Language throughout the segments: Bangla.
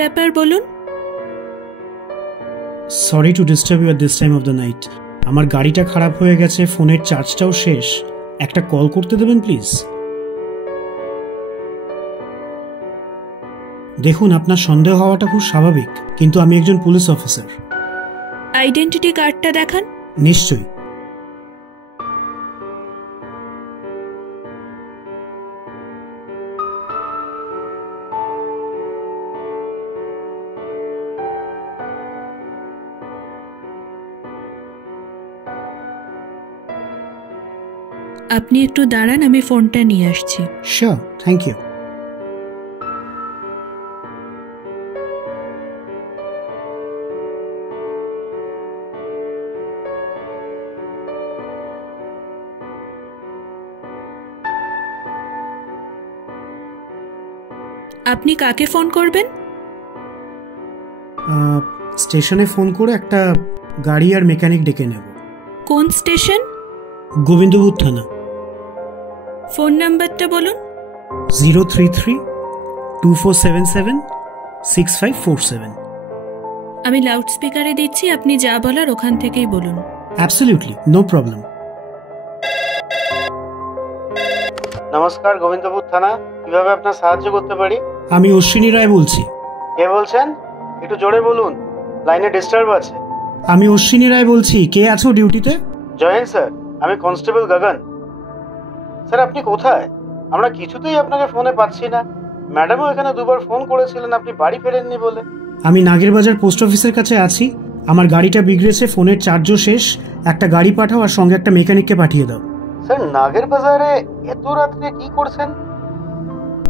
ব্যাপার বলুন। Sorry to disturb you at this time of the night. আমার গাড়িটা খারাপ হয়ে গেছে, ফোনের চার্জটাও শেষ। একটা কল করতে দেবেন প্লিজ? দেখুন, আপনার সন্দেহ হওয়াটা খুব স্বাভাবিক, কিন্তু আমি একজন পুলিশ অফিসার। আইডেন্টিটি কার্ডটা দেখান। নিশ্চয়ই। আপনি একটু দাঁড়ান, আমি ফোনটা নিয়ে আসছি। Sure, thank you. আপনি কাকে ফোন করবেন? স্টেশনে ফোন করে একটা গাড়ি আর মেকানিক ডেকে নেব। কোন স্টেশন? গোবিন্দপুর থানা। ফোন নাম্বারটা বলুন। 033-2477-6547। আমি লাউড স্পিকারে দিচ্ছি, আপনি যা বলার ওখান থেকেই বলুন। Absolutely, no problem. নমস্কার, গোবিন্দপুর থানা, কিভাবে আপনার সাহায্য করতে পারি? আমি অশ্বিনী রায় বলছি। কে বলছেন? একটু জোরে বলুন, লাইনে ডিস্টার্ব আছে। আমি অশ্বিনী রায় বলছি। কে আছো ডিউটিতে? জয়েন স্যার, আমি কনস্টেবল গগন। স্যার, আপনি কোথায়? আমরা কিছুতেই আপনাকে ফোনে পাচ্ছি না। ম্যাডামও এখানে দুবার ফোন করেছিলেন, আপনি বাড়ি ফেরেননি বলে। আমি নাগেরবাজার পোস্ট অফিসের কাছে আছি। আমার গাড়িটা বিগড়েছে, ফোনের চার্জও শেষ। একটা গাড়ি পাঠাও আর সঙ্গে একটা মেকানিককে পাঠিয়ে দাও। স্যার, নাগেরবাজারে এত রাত্রে কি করছেন?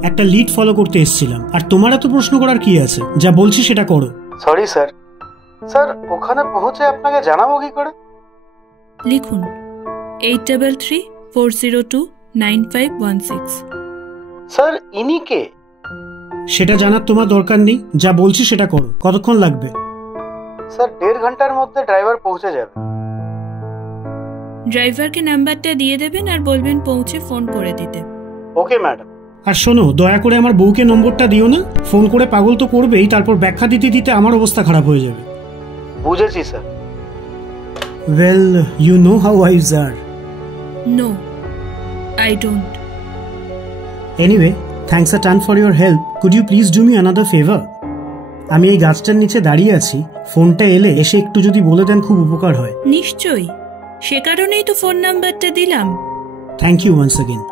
একটা লিড ফলো করতে এসেছিলাম। আর তোমার এত প্রশ্ন করার কি আছে? যা বলছি সেটা করো। Sorry sir. স্যার, ওখানে পৌঁছে আপনাকে জানাবো কি করে? লিখুন 8334029516। স্যার, ইনি কে? সেটা জানার তোমার দরকার নেই, যা বলছি সেটা করো। কতক্ষণ লাগবে? স্যার, 1.5 ঘন্টার মধ্যে ড্রাইভার পৌঁছে যাবে। ড্রাইভারকে নাম্বারটা দিয়ে দেবেন আর বলবেন পৌঁছে ফোন করে দিতে। Okay madam. আর শোনো, দয়া করে আমার বউকে নম্বরটা দিও না। ফোন করে পাগল তো করবেই, তারপর ব্যাখ্যা দিতে দিতে আমার অবস্থা খারাপ হয়ে যাবে। বুঝেছি sir. Well, you know how wives are. No, I don't. Anyway, thanks a ton for your help. Could you please do me another favour? আমি এই গাছটার নিচে দাঁড়িয়ে আছি। ফোনটা এলে এসে একটু যদি বলে দেন খুব উপকার হয়। নিশ্চয়ই, সে কারণেই তো ফোন নাম্বারটা দিলাম। Thank you once again.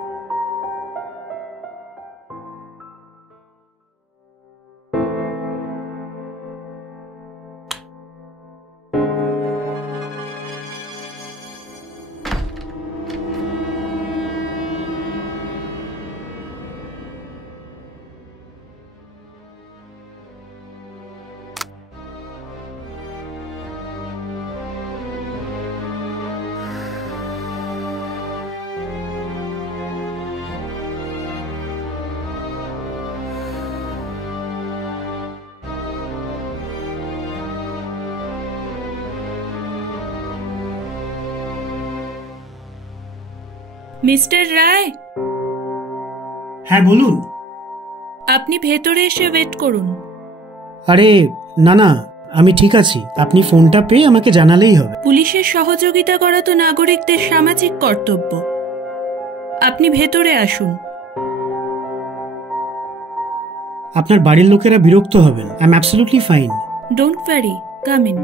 Mister Roy. হ্যাঁ বলুন। আপনি ভেতরে এসে ওয়েট করুন। আরে না না, আমি ঠিক আছি। আপনি ফোনটা পেয়ে আমাকে জানালেই হবে। পুলিশের সহযোগিতা করা তো নাগরিকদের সামাজিক কর্তব্য। আপনি ভেতরে আসুন। আপনার বাড়ির লোকেরা বিরক্ত হবেন। I am absolutely fine. Don't worry, come in.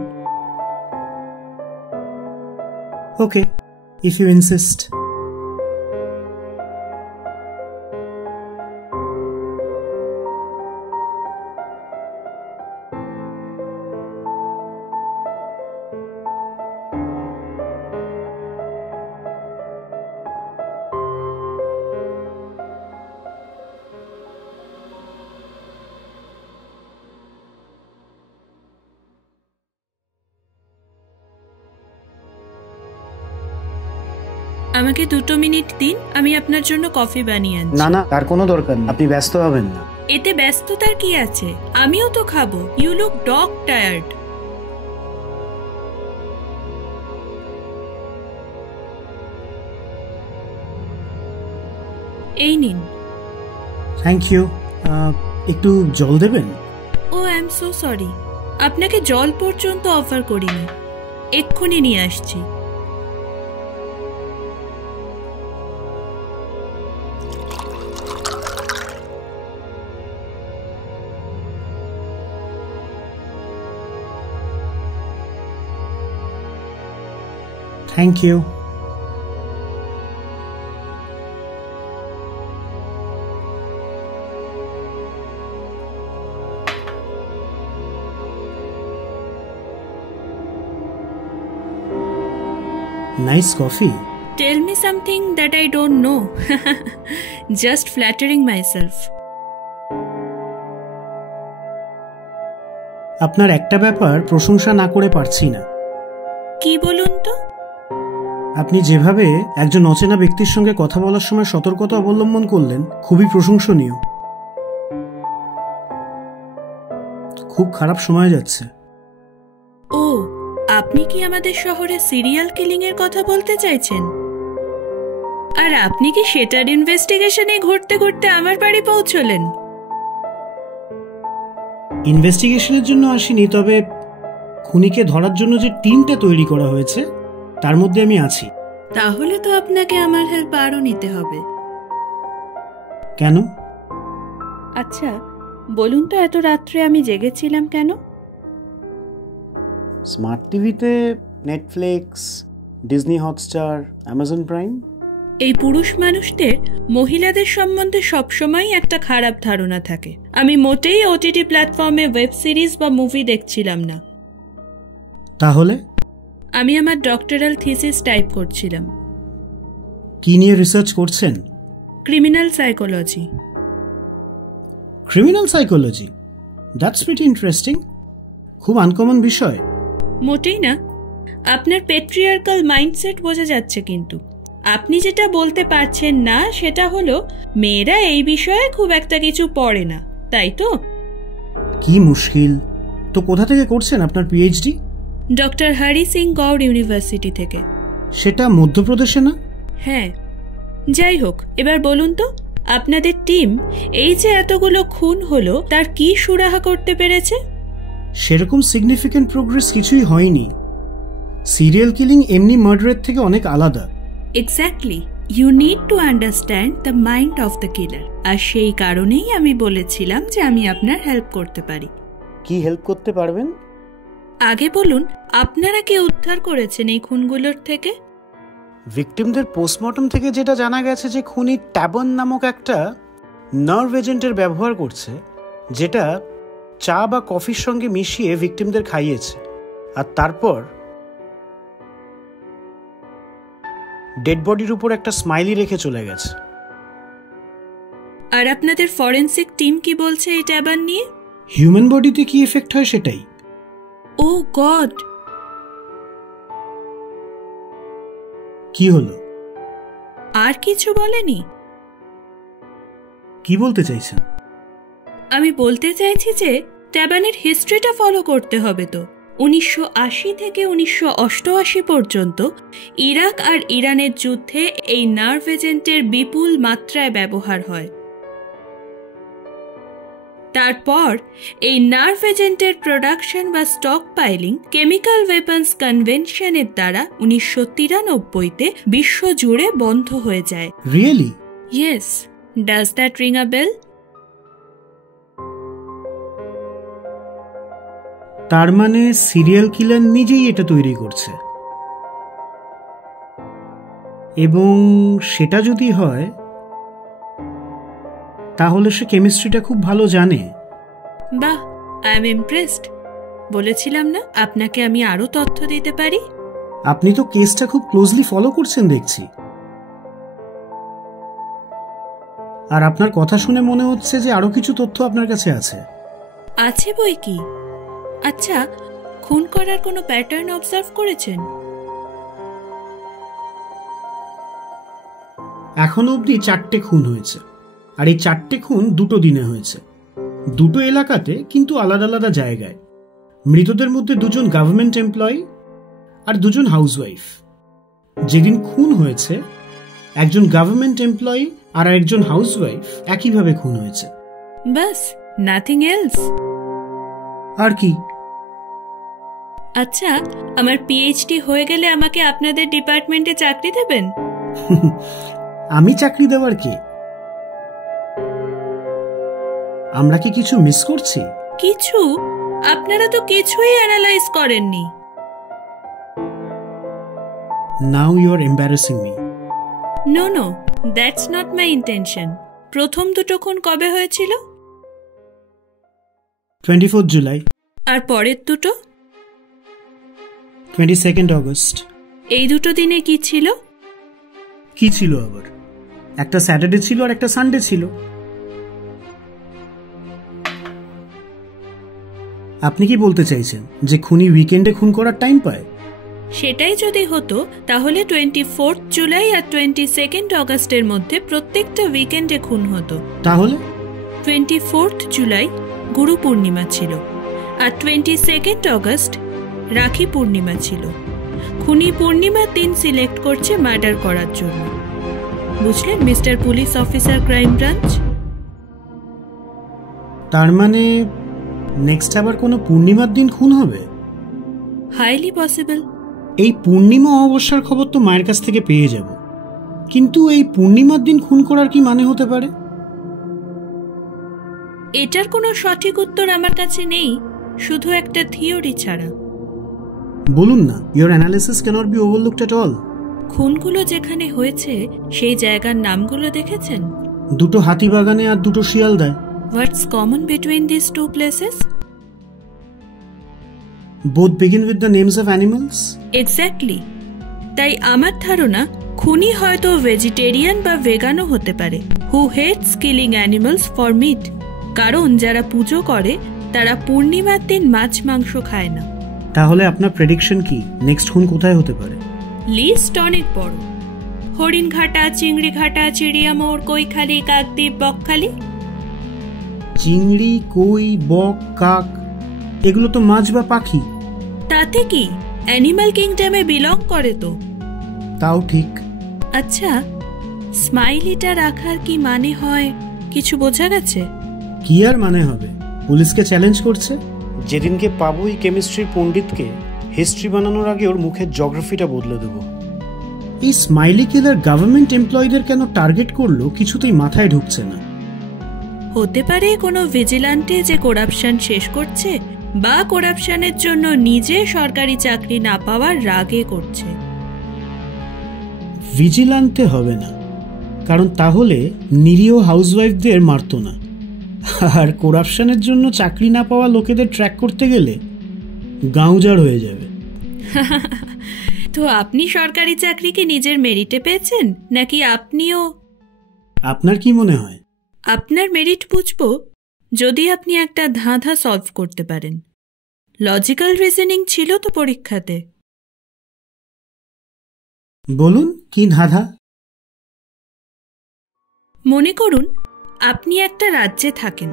Okay, if you insist. আমাকে 2 মিনিট দিন, আমি আপনার জন্য কফি বানিয়ে আনছি। না না, তার কোনো দরকার নেই, আপনি ব্যস্ত হবেন না। এতে ব্যস্ততার কি আছে? আমিও তো খাবো। You look dog tired. এই নিন। Thank you. একটু জল দেবেন? Oh I am am so sorry, আপনাকে জল পর্যন্ত অফার করিনি। এক্ষুনি নিয়ে আসছি। Thank you. Nice coffee. Tell me something that I don't know. Just flattering myself. আপনার একটা ব্যাপার প্রশংসা না করে পারছি না। কি বলুন তো? আপনি যেভাবে একজন অচেনা ব্যক্তির সঙ্গে কথা বলার সময় সতর্কতা অবলম্বন করলেন, খুবই প্রশংসনীয়। খুব খারাপ সময় যাচ্ছে। ও, আপনি কি আমাদের শহরে সিরিয়াল কিলিং এর কথা বলতে চাইছেন? আর আপনি কি সেটার ইনভেস্টিগেশনে ঘুরতে ঘুরতে আমার বাড়ি পৌঁছলেন? ইনভেস্টিগেশনের জন্য আসিনি, তবে খুনিকে ধরার জন্য যে টিমটা তৈরি করা হয়েছে তার মধ্যে আমি আছি। তাহলে তো আপনাকে আমার হেল্প আরও নিতে হবে। কেন? আচ্ছা বলুন তো, এত রাত্রে আমি জেগেছিলাম কেন? স্মার্ট টিভিতে Netflix, Disney Hotstar, Amazon prime. এই পুরুষ মানুষদের মহিলাদের সম্বন্ধে সবসময় একটা খারাপ ধারণা থাকে। আমি মোটেই ওটিটি প্ল্যাটফর্মে ওয়েব সিরিজ বা মুভি দেখছিলাম না। তাহলে? আমি আমার ডক্টরাল থিসিস টাইপ করছিলাম। কি নিয়ে রিসার্চ করছেন? Criminal psychology. Criminal psychology? That's pretty interesting. খুব আনকমন বিষয়। মোটেই না। আপনার পেট্রিয়ার্কাল মাইন্ডসেট বোঝা যাচ্ছে, কিন্তু আপনি যেটা বলতে পারছেন না সেটা হলো মেয়েরা এই বিষয়ে খুব একটা কিছু পড়ে না, তাই তো? কি মুশকিল। তো কোথা থেকে করছেন আপনার PhD? Doctor Hari Singh Gour university থেকে। সেটা মধ্যপ্রদেশে না? হ্যাঁ। যাই হোক, এবার বলুন তো, আপনাদের টিম এই যে এতগুলো খুন হলো তার কি সুরাহা করতে পেরেছে? সেরকম সিগনিফিক্যান্ট প্রোগ্রেস কিছুই হয়নি। সিরিয়াল কিলিং এমনি মার্ডারের থেকে অনেক আলাদা। Exactly. You need to understand the mind of the killer. আর সেই কারণেই আমি বলেছিলাম যে আমি আপনার হেল্প করতে পারি। কি হেল্প করতে পারবেন? আগে বলুন, আপনারা কি উদ্ধার করেছেন এই খুনগুলোর থেকে? ভিকটিমদের পোস্টমর্টম থেকে যেটা জানা গেছে যে খুনি ট্যাবন নামক একটা নার্ভ এজেন্টের ব্যবহার করছে, যেটা চা বা কফির সঙ্গে মিশিয়ে ভিকটিমদের খাইয়েছে, আর তারপর ডেড বডির উপর একটা স্মাইলি রেখে চলে গেছে। আর আপনাদের ফরেনসিক টিম কি বলছে এই ট্যাবান নিয়ে? হিউম্যান বডিতে কি এফেক্ট হয় সেটাই। ও গড! কি হলো? আর কিছু বলেনি? কি বলতে চাইছেন? আমি বলতে চাইছি যে ট্যাবানের হিস্ট্রিটা ফলো করতে হবে তো। 1980 থেকে 1988 পর্যন্ত ইরাক আর ইরানের যুদ্ধে এই নার্ভ এজেন্টের বিপুল মাত্রায় ব্যবহার হয়। তারপর এই নার্ভ এজেন্টের প্রোডাকশন বা স্টক পাইলিং কেমিক্যাল ওয়েপন্স কনভেনশনের দ্বারা 1993-তে বিশ্বজুড়ে বন্ধ হয়ে যায়। Really? Yes. Does that ring a bell? তার মানে সিরিয়াল কিলার নিজেই এটা তৈরি করছে, এবং সেটা যদি হয় তাহলে সে কেমিস্ট্রিটা খুব ভালো জানে। বাহ, আই এম ইমপ্রেসড। বলেছিলাম না আপনাকে আমি আরো তথ্য দিতে পারি। আপনি তো কেসটা খুব ক্লোজলি ফলো করছেন দেখছি, আর আপনার কথা শুনে মনে হচ্ছে যে আরো কিছু তথ্য আপনার কাছে আছে। আছে বই কি। আচ্ছা, খুন করার কোনো প্যাটার্ন অবজার্ভ করেছেন? এখনো অবধি 4টে খুন হয়েছে, আর এই 4টে খুন 2 দিনে হয়েছে, 2 এলাকাতে, কিন্তু আলাদা আলাদা জায়গায়। মৃতদের মধ্যে 2জন গভর্নমেন্ট এমপ্লয়ি আর 2জন হাউসওয়াইফ। যেদিন খুন হয়েছে একজন গভর্নমেন্ট এমপ্লয়ি আর একজন হাউসওয়াইফ একইভাবে খুন হয়েছে। বাস, নাথিং এলস? আর কি? আচ্ছা, আমার পিএইচডি হয়ে গেলে আমাকে আপনাদের ডিপার্টমেন্টে চাকরি দেবেন? আমি চাকরি দেওয়ার কে? আমরা কি কিছু মিস করছি? কিছু? আপনারা তো কিছুই অ্যানালাইজ করেননি। Now you are embarrassing me. No no, that's not my intention. প্রথম দুটো খুন কবে হয়েছিল? 24 জুলাই। আর পরের দুটো? 22 অগস্ট। এই দুটো দিনে কি ছিল? কি ছিল আবার? একটা স্যাটারডে ছিল আর একটা সানডে ছিল। আপনি কি বলতে চাইছেন যে খুনি উইকেন্ডে খুন করার টাইম পায়? সেটাই যদি হতো তাহলে 24 জুলাই আর 22 অগস্টের মধ্যে প্রত্যেকটা উইকেন্ডে খুন হতো। তাহলে 24 জুলাই গুরু পূর্ণিমা ছিল আর 22 অগস্ট রাখি পূর্ণিমা ছিল। খুনি পূর্ণিমার দিন সিলেক্ট করছে মার্ডার করার জন্য। বুঝলেন mister police officer, crime branch? তার মানে নেক্সট আবার কোনো পূর্ণিমার দিন খুন হবে? Highly possible. এই পূর্ণিমা অমাবস্যার খবর তো মায়ের কাছ থেকে পেয়ে যাব, কিন্তু এই পূর্ণিমার দিন খুন করার কি মানে হতে পারে? এটার কোনো সঠিক উত্তর আমার কাছে নেই, শুধু একটা থিওরি ছাড়া। বলুন না, your analysis can't be overlooked at all. খুনগুলো যেখানে হয়েছে সেই জায়গার নামগুলো দেখেছেন? দুটো হাতিবাগানে আর দুটো শিয়ালদায়। What's common between this two places? Both begin with the names of animals. Exactly. তাই আমার ধারণা খুনি হয়তো ভেজিটেরিয়ান বা ভেগানও হতে পারে, who hates killing animals for meat. কারণ যারা পুজো করে তারা পূর্ণিমার দিন মাছ মাংস খায় না। তাহলে আপনার প্রেডিকশন কি? নেক্সট খুন কোথায় হতে পারে? লিস্ট অনেক বড়। হরিণঘাটা, চিংড়িঘাটা, চিড়িয়ামোড়, কৈখালি, কাকদ্বীপ, বকখালি। চিংড়ি, কই, বক, কাক এগুলো তো মাছ বা পাখি। তাতে কি, অ্যানিমাল কিংডমে বিলং করে তো। তাও ঠিক। আচ্ছা, স্মাইলিটা রাখার কি মানে হয় কিছু বোঝা গেছে? কি আর মানে হবে? পুলিশকে চ্যালেঞ্জ করছে। যেদিনকে পাবো এই কেমিস্ট্রির পণ্ডিতকে, হিস্ট্রি বানানোর আগে ওর মুখের জিওগ্রাফিটা বদলে দেবো। এই স্মাইলি কিলার গভর্নমেন্ট এমপ্লয়ীদের কেন টার্গেট করলো কিছুতেই মাথায় ঢুকছে না। হতে পারে কোনো ভিজিল্যান্টে যে করাপশন শেষ করছে, বা করাপশনের জন্য নিজে সরকারি চাকরি না পাওয়ার রাগে করছে। ভিজিল্যান্টে হবে না, কারণ তাহলে নিরীহ হাউসওয়াইফদের মারতো না। আর করাপশনের জন্য চাকরি না পাওয়া লোকেদের ট্র্যাক করতে গেলে গাঁউজার হয়ে যাবে। তো আপনি সরকারি চাকরি কি নিজের মেরিটে পেয়েছেন, নাকি আপনিও? আপনার কি মনে হয়? আপনার মেরিট বুঝবো যদি আপনি একটা ধাঁধা সলভ করতে পারেন। লজিক্যাল রিজনিং ছিল তো পরীক্ষাতে। বলুন, কি ধাঁধা? মনে করুন আপনি একটা রাজ্যে থাকেন,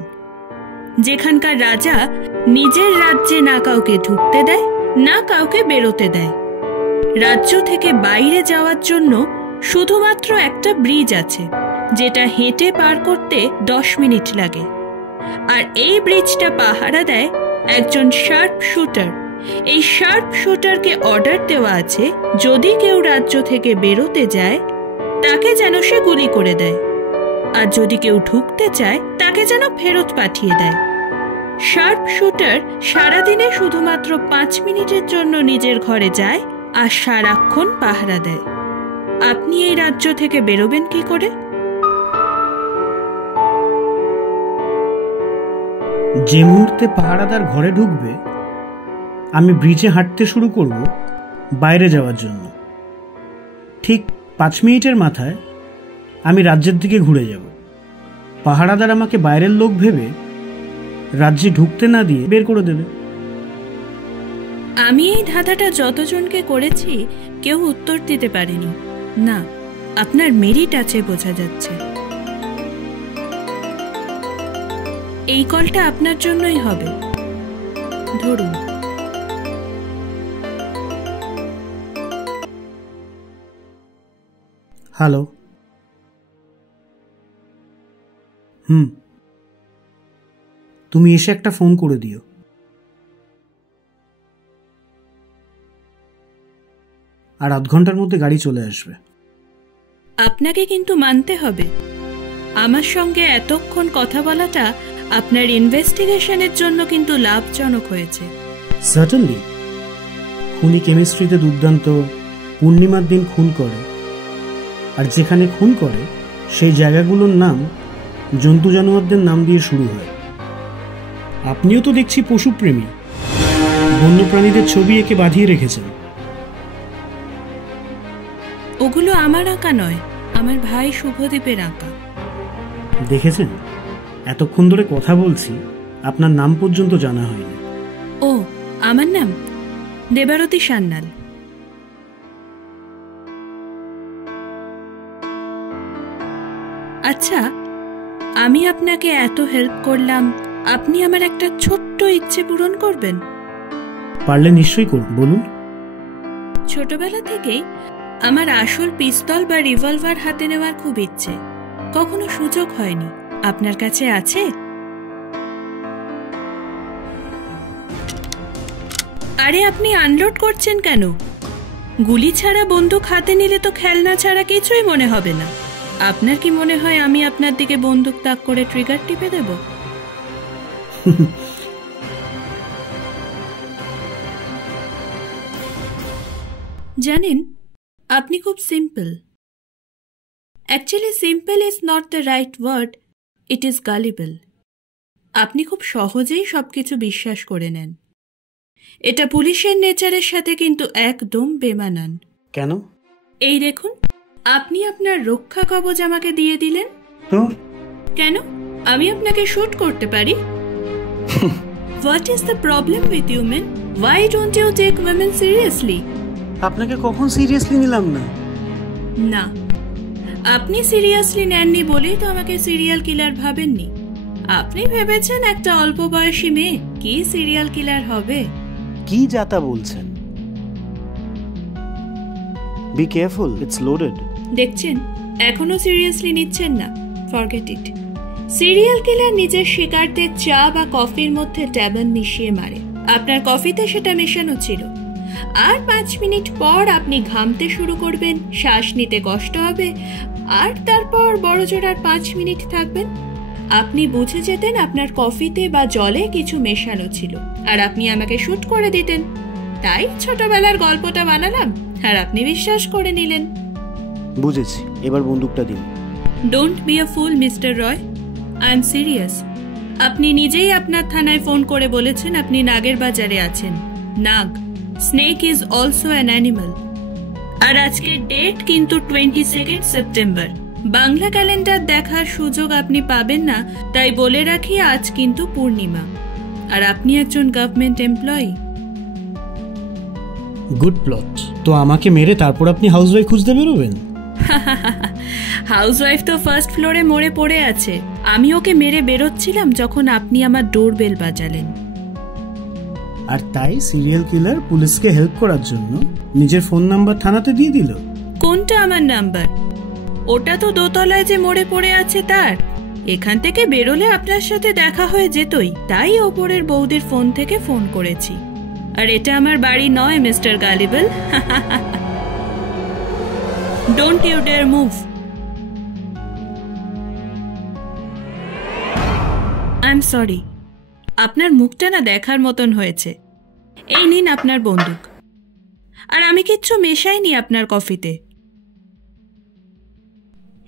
যেখানকার রাজা নিজের রাজ্যে না কাউকে ঢুকতে দেয় না কাউকে বেরোতে দেয়। রাজ্য থেকে বাইরে যাওয়ার জন্য শুধুমাত্র একটা ব্রিজ আছে, যেটা হেঁটে পার করতে 10 মিনিট লাগে। আর এই ব্রিজটা পাহারা দেয় একজন শার্প শুটার। এই শার্প শুটারকে অর্ডার দেওয়া আছে, যদি কেউ রাজ্য থেকে বেরোতে যায় তাকে যেন সে গুলি করে দেয়, আর যদি কেউ ঢুকতে চায় তাকে যেন ফেরত পাঠিয়ে দেয়। শার্প শুটার সারাদিনে শুধুমাত্র 5 মিনিটের জন্য নিজের ঘরে যায় আর সারাক্ষণ পাহারা দেয়। আপনি এই রাজ্য থেকে বেরোবেন কি করে? যে মুহূর্তে পাহারাদার ঘরে ঢুকবে, আমি ব্রিজে হাঁটতে শুরু করব বাইরে যাওয়ার জন্য। ঠিক 5 মিনিটের মাথায় আমি রাজ্যের দিকে ঘুরে যাব। পাহারাদার আমাকে বাইরের লোক ভেবে রাজ্যে ঢুকতে না দিয়ে বের করে দেবে। আমি এই ধাঁধাটা যতজনকে করেছি কেউ উত্তর দিতে পারেনি। না, আপনার মেরিট আছে বোঝা যাচ্ছে। এই কলটা আপনার জন্যই হবে, ধরুন। হ্যালো। তুমি এসে একটা ফোন করে দিও। আর আধ ঘন্টার মধ্যে গাড়ি চলে আসবে। আপনাকে কিন্তু মানতে হবে, আমার সঙ্গে এতক্ষণ কথা বলাটা আপনার ইনভেস্টিগেশনের জন্য কিন্তু লাভজনক হয়েছে। সার্টেনলি। খুনি কেমিস্ট্রিতে দুর্দান্ত, পূর্ণিমার দিন খুন করে, আর যেখানে খুন করে সেই জায়গাগুলোর নাম জন্তু জানোয়ারদের নাম দিয়ে শুরু হয়। আপনিও তো দেখছি পশুপ্রেমী, বন্যপ্রাণীদের ছবি এঁকে বাঁধিয়ে রেখেছেন। ওগুলো আমার আঁকা নয়, আমার ভাই শুভদীপের আঁকা। দেখেছেন, এতক্ষণ ধরে কথা বলছি, আপনার নাম পর্যন্ত জানা হয়নি। ও, আমার নাম দেবারতী সান্যাল। আচ্ছা, আমি আপনাকে এত হেল্প করলাম, আপনি আমার একটা ছোট্ট ইচ্ছে পূরণ করবেন? পারলে নিশ্চয়ই করুন, বলুন। ছোটবেলা থেকেই আমার আসল পিস্তল বা রিভলভার হাতে নেওয়ার খুব ইচ্ছে, কখনো সুযোগ হয়নি। আপনার কাছে আছে? আরে আপনি আনলোড করছেন কেন? গুলি ছাড়া বন্দুক হাতে নিলে তো খেলনা ছাড়া কিছুই মনে হবে না। আপনার কি মনে হয় আমি আপনার দিকে বন্দুক তাক করে ট্রিগার টিপে দেব? জানেন, আপনি খুব simple. Actually simple is not the right word, it is gullible. আপনি খুব সহজেই সবকিছু বিশ্বাস করে নেন। এটা পুলিশের নেচারের সাথে কিন্তু একদম বেমানান। কেন? এই দেখুন, আপনি আপনার রক্ষা কবচ আমাকে দিয়ে দিলেন তো? কেন? আমি আপনাকে শুট করতে পারি। What is the problem with you men? Why don't you take women seriously? আপনাকে কখন সিরিয়াসলি নিলাম না? না, আপনি সিরিয়াসলি নেননি বলেই তো আমাকে সিরিয়াল কিলার ভাবেননি। আপনি ভেবেছেন একটা অল্প বয়সী মেয়ে কি সিরিয়াল কিলার হবে? কি যাতা বলছেন? Be careful, it's loaded. দেখছেন, এখনো সিরিয়াসলি নিচ্ছেন না। Forget it. সিরিয়াল কিলার নিজের শিকারদের চা বা কফির মধ্যে ট্যাবান মিশিয়ে মারে। আপনার কফিতে সেটা মেশানো ছিল। আর 5 মিনিট পর আপনি ঘামতে শুরু করবেন, শ্বাস নিতে কষ্ট হবে, আর তারপর বড়জোর আর 5 মিনিট থাকবেন। আপনি বুঝে যেতেন আপনার কফিতে বা জলে কিছু মেশানো ছিল, আর আপনি আমাকে শুট করে দিতেন। তাই ছোটবেলার গল্পটা বানালাম, আর আপনি বিশ্বাস করে নিলেন। বুঝেছি, এবার বন্দুকটা দিন। Don't be a full mister Roy, I am serious. আপনি নিজেই আপনার থানায় ফোন করে বলেছেন আপনি নাগের বাজারে আছেন। নাগ, snake is also an animal. আর আজকের ডেট কিন্তু 22 সেপ্টেম্বর। বাংলা ক্যালেন্ডার দেখার সুযোগ আপনি পাবেন না, তাই বলে রাখি আজ কিন্তু পূর্ণিমা। আর আপনি একজন গভর্নমেন্ট এমপ্লয়ি। Good plot. তো আমাকে মেরে তারপর আপনি হাউসওয়াইফ খুঁজতে বেরোবেন? হাউসওয়াইফ তো ফার্স্ট ফ্লোরে মরে পড়ে আছে। আমি ওকে মেরে বেরোচ্ছিলাম যখন আপনি আমার ডোরবেল বাজালেন। আর তাই সিরিয়াল কিলার পুলিশকে হেল্প করার জন্য নিজের ফোন নাম্বার থানাতে দিয়ে দিল। কোনটা আমার নাম্বার? ওটা তো দোতলায় যে মরে পড়ে আছে তার। এখান থেকে বেরোলে আপনার সাথে দেখা হয়ে যেতই, তাই ওপরের বৌদির ফোন থেকে ফোন করেছি। আর এটা আমার বাড়ি নয় mister gullible. Don't you dare move. I am sorry, আপনার মুখটা না দেখার মতন হয়েছে। এই নিন আপনার বন্দুক। আর আমি কিচ্ছু মেশাইনি আপনার কফিতে।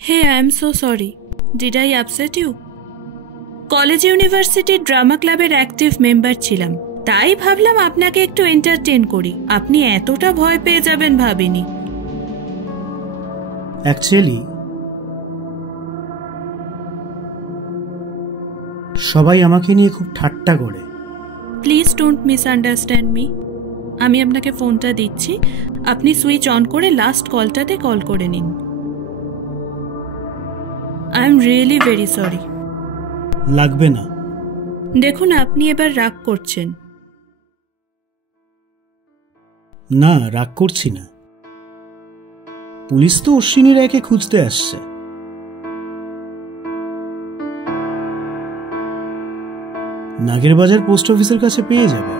Hey, I am so sorry. Did I upset you? College ইউনিভার্সিটির ড্রামা ক্লাবের অ্যাক্টিভ মেম্বার ছিলাম, তাই ভাবলাম আপনাকে একটু এন্টারটেন করি। আপনি এতটা ভয় পেয়ে যাবেন ভাবিনি। অ্যাকচুয়ালি সবাই আমাকে নিয়ে খুব ঠাট্টা করে। Please don't misunderstand me. আমি আপনাকে ফোনটা দিচ্ছি, আপনি সুইচ অন করে লাস্ট কলটাতে কল করে নিন। I am really very sorry. লাগবে না। দেখুন, আপনি এবার রাগ করছেন। না, রাগ করছি না। পুলিশ তো অশ্বিনী রায়কে খুঁজতে আসছে। নাগের বাজার পোস্ট অফিসের কাছে পেয়ে যাবে।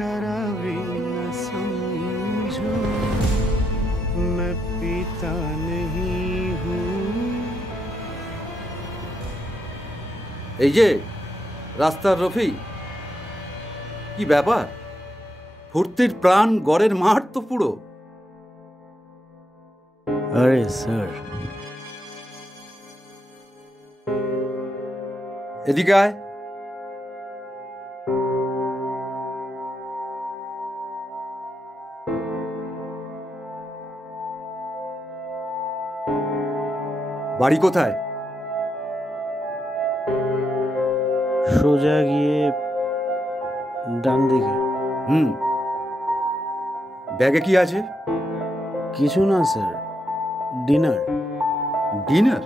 शराबी न समझो, मैं पीता नहीं हूँ। এই যে রাস্তার রফি, কি ব্যাপার? ফুর্তির প্রাণ গড়ের মাঠ তো পুরো। আরে স্যার, এদিকে আয়। বাড়ি কোথায়? সোজা গিয়ে ডান দিকে। ব্যাগে কি আছে? কিছু না স্যার, ডিনার। ডিনার?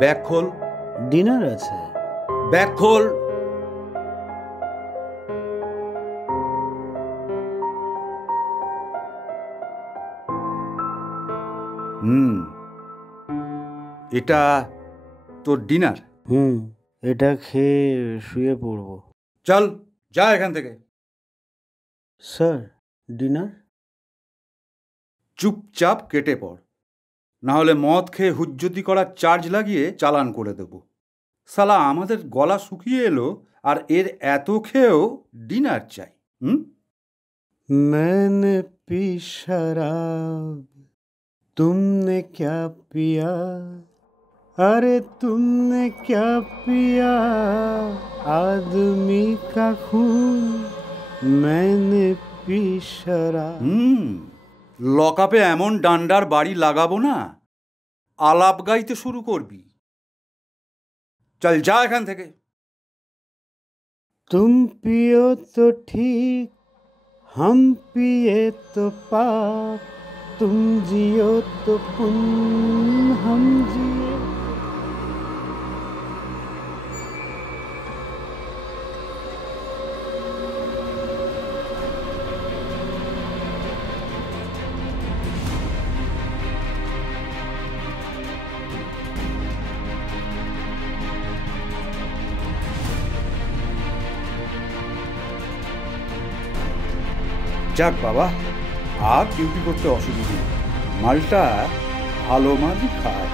ব্যাগ খোল। ডিনার আছে। ব্যাগ খোল। এটা তোর ডিনার? এটা খেয়ে শুয়ে পড়ব। চল, যা এখান থেকে। Sir, dinner? চুপচাপ কেটে পড়, না হলে মদ খেয়ে হুজ্জতি করার চার্জ লাগিয়ে চালান করে দেব। শালা আমাদের গলা শুকিয়ে এলো, আর এর এত খেয়েও ডিনার চাই। मैंने पी शराब, तुमने क्या पिया? अरे तुमने क्या पिया? आदमी का खून, मैंने पी शराब। লকআপে এমন ডান্ডার বাড়ি লাগাবো না, আলাপ গাইতে শুরু করবি। চল, যা এখান থেকে। तुम पियो तो ठीक, हम पिए तो पाप, तुम जियो तो पुण्य, हम जिए। যাক বাবা, আর ডিউটি করতে অসুবিধা নেই, মালটা ভালো মালই খায়।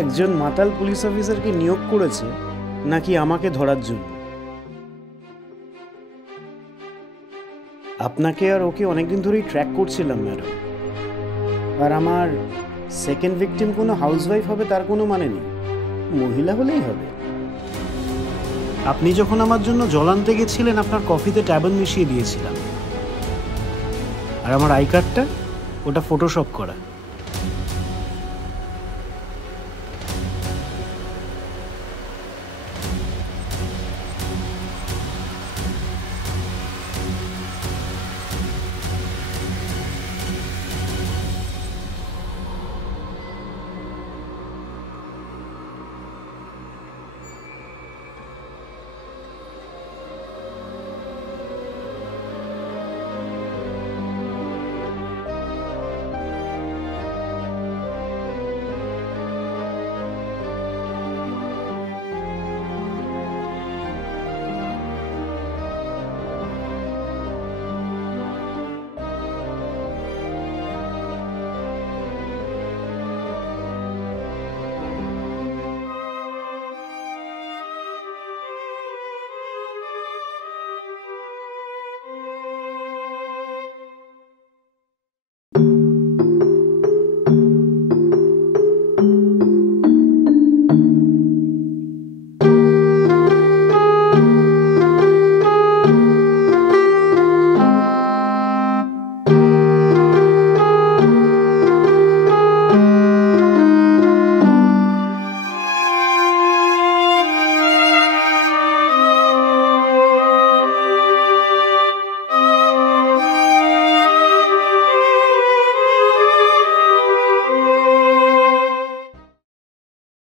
একজন মাতাল পুলিশ অফিসারকে নিয়োগ করেছে নাকি আমাকে ধরার জন্য? আপনাকে আর ওকে অনেকদিন ধরেই ট্র্যাক করছিলাম ম্যাডাম, আর আমার সেকেন্ড ভিকটিম কোনো হাউসওয়াইফ হবে তার কোনো মানে নেই, মহিলা হলেই হবে। আপনি যখন আমার জন্য জল আনতে গেছিলেন আপনার কফিতে ট্যাবন মিশিয়ে দিয়েছিলাম, আর আমার আই কার্ডটা ওটা ফটোশপ করা।